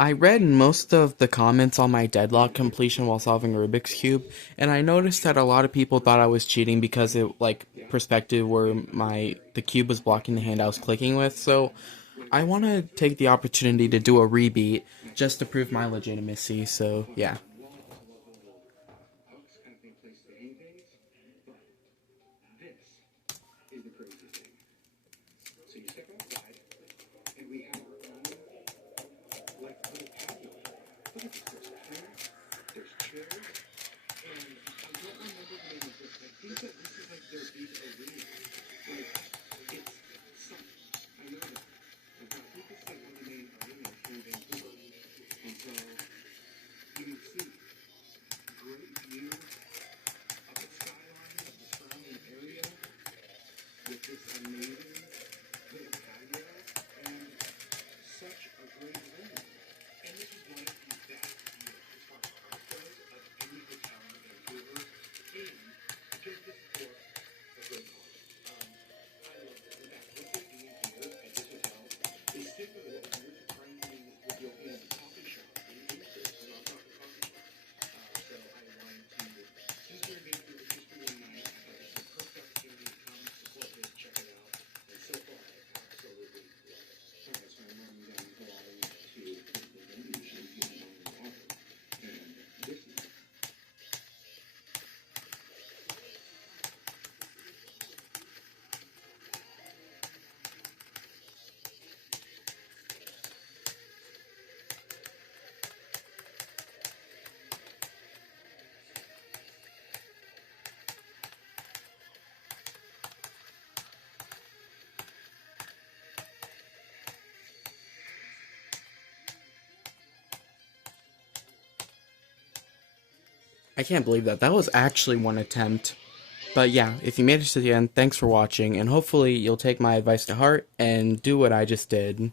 I read most of the comments on my deadlock completion while solving Rubik's Cube, and I noticed that a lot of people thought I was cheating because it, like, perspective where the cube was blocking the hand I was clicking with, so I want to take the opportunity to do a rebeat just to prove my legitimacy, so yeah. I can't believe that. That was actually one attempt. But yeah, if you made it to the end, thanks for watching, and hopefully you'll take my advice to heart and do what I just did.